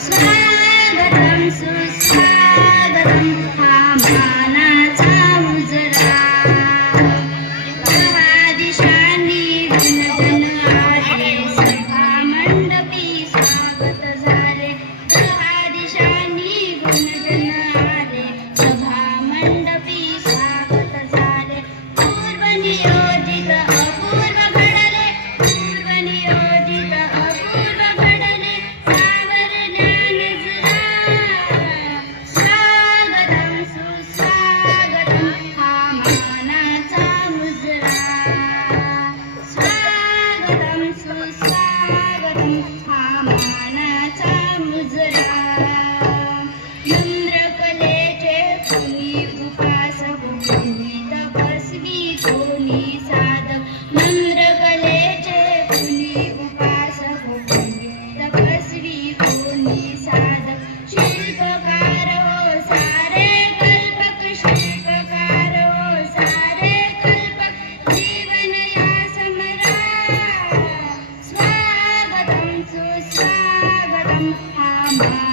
स्वागतं सुस्वागतं हा मानाचा मुजरा दहा दिशांनी गुणगण आले सभा मंडपी स्वागत झाले दहा दिशांनी गुणगण आले सभा मंडपी स्वागत झाले पूर्व नियोजित अपूर्व घडले पूर्व नियोजित अपूर्व घडले सावर ज्ञान जुळा स्वागतं सुस्वागतं हा मानाचा मुजरा स्वागतं सुस्वागतं हा मानाचा मुजरा नम्रकलेचे कोणी उपासक कोणी तपस्वी कोणी साधक नम्रकलेचे कोणी उपासक कोणी तपस्वी कोणी साधक शिल्पकार हो सारे कल्पक शिल्पकार हो सारे कल्पक जीवन या समरा स्वागतं सुस्वागतं हा